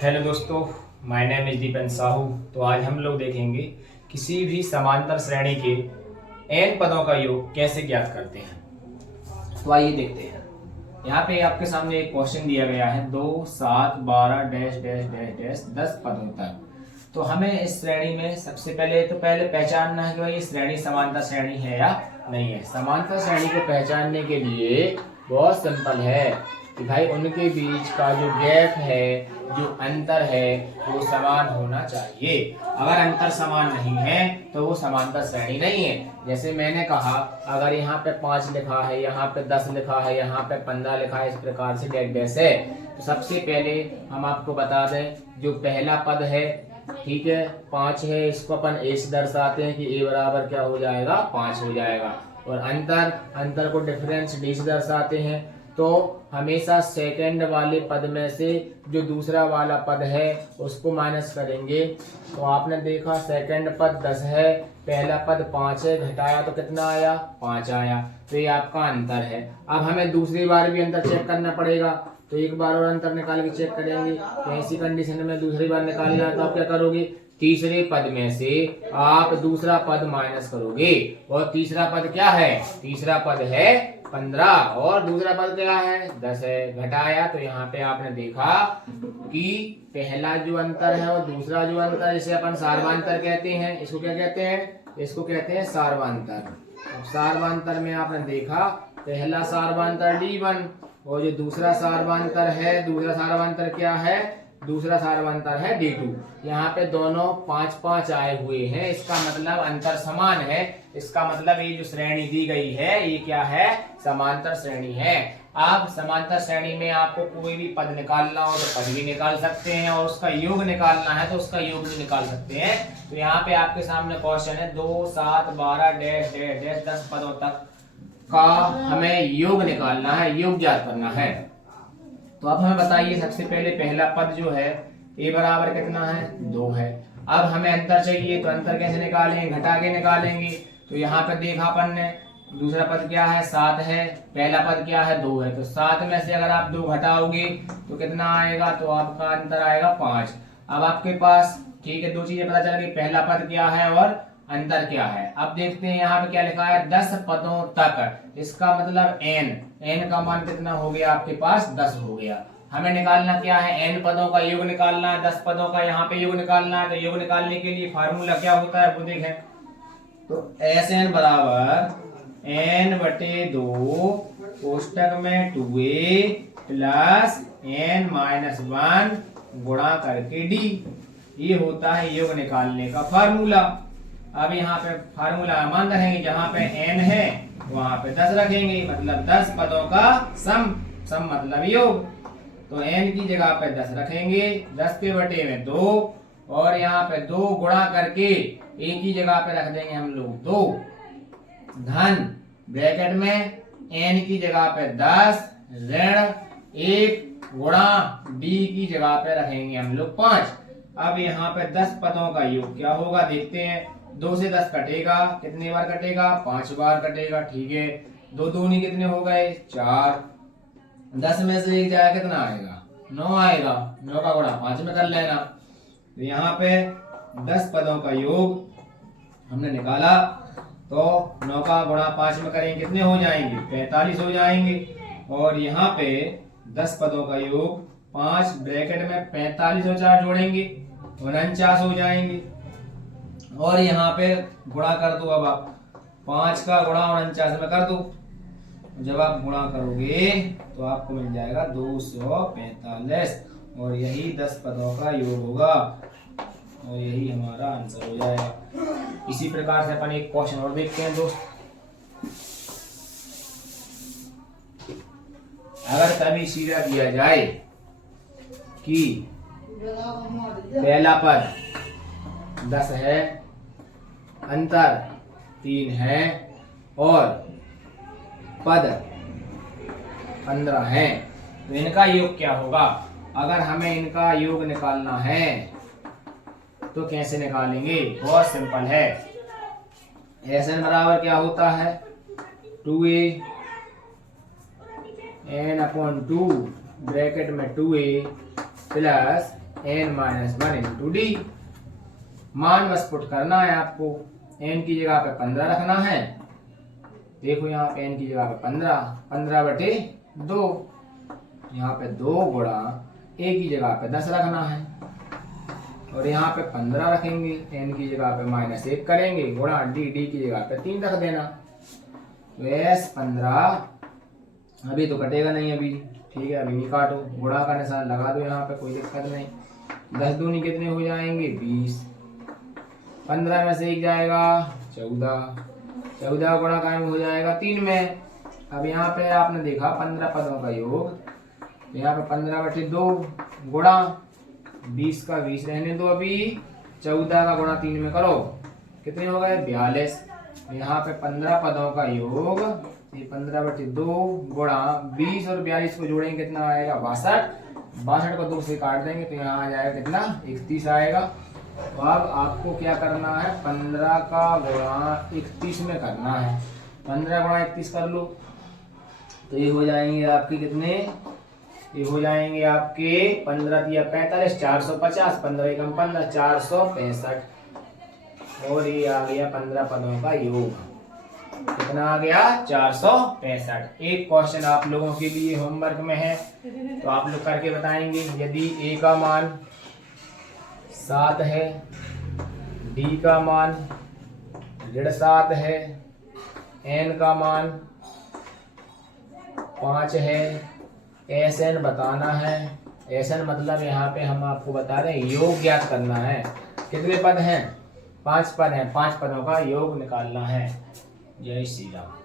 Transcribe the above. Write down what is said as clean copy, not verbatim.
Hello दोस्तों, my name is दीपन Sahu. तो आज हम लोग देखेंगे किसी भी समांतर श्रेणी के n पदों का योग कैसे ज्ञात करते हैं। तो आइए देखते हैं। यहाँ पे आपके सामने एक क्वेश्चन दिया गया है 2, 7, 12 डैश डैश डैश डैश 10 पदों तक। तो हमें इस श्रेणी में सबसे पहले पहचानना है कि भाई ये श्रेणी समांतर श्रेणी है या नहीं है। समांतर श्रेणी को पहचानने के लिए बहुत सिंपल है कि भाई उनके बीच का जो गैप है, जो अंतर है, वो समान होना चाहिए। अगर अंतर समान नहीं है तो वो समांतर श्रेणी नहीं है। जैसे मैंने कहा, अगर यहाँ पे 5 लिखा है, यहाँ पे 10 लिखा है, यहाँ पे 15 लिखा है, इस प्रकार से डैश डैश है, तो सबसे पहले हम आपको बता दें जो पहला पद है, ठीक है, 5 है, इसको अपन ए से दर्शाते हैं कि ए बराबर क्या हो जाएगा, 5 हो जाएगा। और अंतर को डिफरेंस डी से दर्शाते हैं। तो हमेशा सेकंड वाले पद में से जो दूसरा वाला पद है उसको माइनस करेंगे। तो आपने देखा सेकंड पद 10 है, पहला पद 5 है, घटाया तो कितना आया, 5 आया। तो ये आपका अंतर है। अब हमें दूसरी बार भी अंतर चेक करना पड़ेगा, तो एक बार और अंतर निकाल के चेक करेंगे। तो ऐसी कंडीशन में दूसरी बार निकालना है तो आप क्या करोगे, तीसरे पद में से आप दूसरा पद माइनस करोगे। और तीसरा पद क्या है, तीसरा पद है 15 और दूसरा पद क्या है, 10 है। घटाया तो यहाँ पे आपने देखा कि पहला जो अंतर है और दूसरा जो अंतर, जिसे अपन सार्वांतर कहते हैं, इसको क्या कहते हैं, इसको कहते हैं सार्वांतर। सार्वांतर में आपने देखा पहला सार्वांतर D1 और जो दूसरा सार्वांतर है, दूसरा सार्वांतर क्या है, दूसरा सार्वांतर है D2। यहाँ पे दोनों 5-5 आए हुए हैं, इसका मतलब अंतर समान है। इसका मतलब ये जो श्रेणी दी गई है ये क्या है, समांतर श्रेणी है। अब समांतर श्रेणी में आपको कोई भी पद निकालना हो तो पद भी निकाल सकते हैं, और उसका योग निकालना है तो उसका योग भी निकाल सकते हैं। तो यहाँ पे आपके सामने क्वेश्चन है 2, 7, 12 डैश डैश डैश 10 पदों तक का हमें योग निकालना है, योग ज्ञात करना है। तो अब हमें बताइए, सबसे पहले पहला पद जो है a बराबर कितना है, 2 है। अब हमें अंतर चाहिए, तो अंतर कैसे निकालेंगे, घटा के निकालेंगे। तो यहाँ पे देखा अपन ने दूसरा पद क्या है, 7 है, पहला पद क्या है, 2 है। तो 7 में से अगर आप 2 घटाओगे तो कितना आएगा, तो आपका अंतर आएगा 5। अब आपके पास ठीक है, दो चीजें पता चल गई, पहला पद क्या है और अंतर क्या है। अब देखते हैं यहाँ पे क्या लिखा है, 10 पदों तक। इसका मतलब n का मान कितना हो गया आपके पास, 10 हो गया। हमें निकालना क्या है, n पदों का योग निकालना है, 10 पदों का यहाँ पे योग निकालना है। तो योग निकालने के लिए फार्मूला क्या होता है वो देखें। तो Sn बराबर n/2 कोष्टक में 2a प्लस n-1 गुणा करके d। ये होता है योग निकालने का फार्मूला। अब यहाँ पे फार्मूला मान रखेंगे, जहां पे n है वहां पे 10 रखेंगे, मतलब 10 पदों का सम मतलब योग। तो n की जगह पे 10 रखेंगे, 10 के बटे में 2, और यहाँ पे 2 गुणा करके एक ही जगह पे रख देंगे हम लोग 2, धन ब्रैकेट में n की जगह पे 10 ऋण 1 गुणा d की जगह पे रखेंगे हम लोग 5। अब यहाँ पे 10 पदों का योग क्या होगा देखते हैं। 2 से 10 कटेगा, कितने बार कटेगा, 5 बार कटेगा, ठीक है। 2 दूनी कितने हो गए, 4। 10 में से 1 जाएगा कितना आएगा, 9 आएगा। 9 का गुणा 5 में कर लेना। तो यहाँ पे 10 पदों का योग हमने निकाला, तो 9 का गुणा 5 में करेंगे कितने हो जाएंगे, 45 हो जाएंगे। और यहाँ पे 10 पदों का योग 5 ब्रैकेट में 45 और 4 जोड़ेंगे 49 हो जाएंगे। और यहाँ पे गुणा कर दो, अब आप 5 का गुणा 49 में कर दो। जब आप गुणा करोगे तो आपको मिल जाएगा 245, और यही 10 पदों का योग होगा, और यही हमारा आंसर हो जाएगा। इसी प्रकार से अपन एक क्वेश्चन और देखते हैं दोस्त। अगर कभी सीधा दिया जाए कि पहला पद 10 है, अंतर 3 है, और पद 15 है, तो इनका योग क्या होगा। अगर हमें इनका योग निकालना है तो कैसे निकालेंगे, बहुत सिंपल है। Sn बराबर क्या होता है, 2a n/2 ब्रैकेट में 2a plus n minus 1 into D. मान बस पुट करना है आपको। n की जगह पे 15 रखना है। देखो यहाँ पे n की जगह पे 15/2। यहाँ पे 2 गुणा a की जगह पे 10 रखना है और यहाँ पे 15 रखेंगे। n की जगह पे -1 करेंगे गुणा d की जगह पे 3 रख देना। तो s 15 अभी तो कटेगा नहीं अभी, ठीक है, अभी नहीं काटो, गुणा का निशान लगा दो यहाँ पे, कोई दिक्कत नहीं। 10 दूनी कितने हो जाएंगे 20। 15 में से 1 जाएगा 14 गुणा का हो जाएगा 3 में। अब यहाँ पे आपने देखा 15 पदों का योग, तो यहाँ पे 15/2 गुणा 20 का 20 रहने दो अभी, 14 का गुणा 3 में करो, कितने हो गए 42। यहाँ पे 15 पदों का योग, ये 15/2 गुणा 20 और 42 को जोड़ेंगे कितना आएगा 62। 62 को 2 से काट देंगे तो यहाँ आ जाएगा कितना 31 आएगा। तो अब आपको क्या करना है 15 का गुणा 31 में करना है। 15 गुणा 31 कर लो तो ये हो जाएंगे आपके कितने, ये हो जाएंगे आपके 15 या 45 450, 15 एकम 15 465 और ये आ गया 15 पदों का योग। कितना आ गया 465। एक क्वेश्चन आप लोगों के लिए होमवर्क में है तो आप लोग करके बताएंगे। यदि a का मान 7 है, d का मान 7.5 है, n का मान 5 है, Sn बताना है। Sn मतलब यहाँ पे हम आपको बता रहे हैं योग ज्ञात करना है। कितने पद हैं 5 पद हैं, 5 पदों का योग निकालना है। जय श्री राम।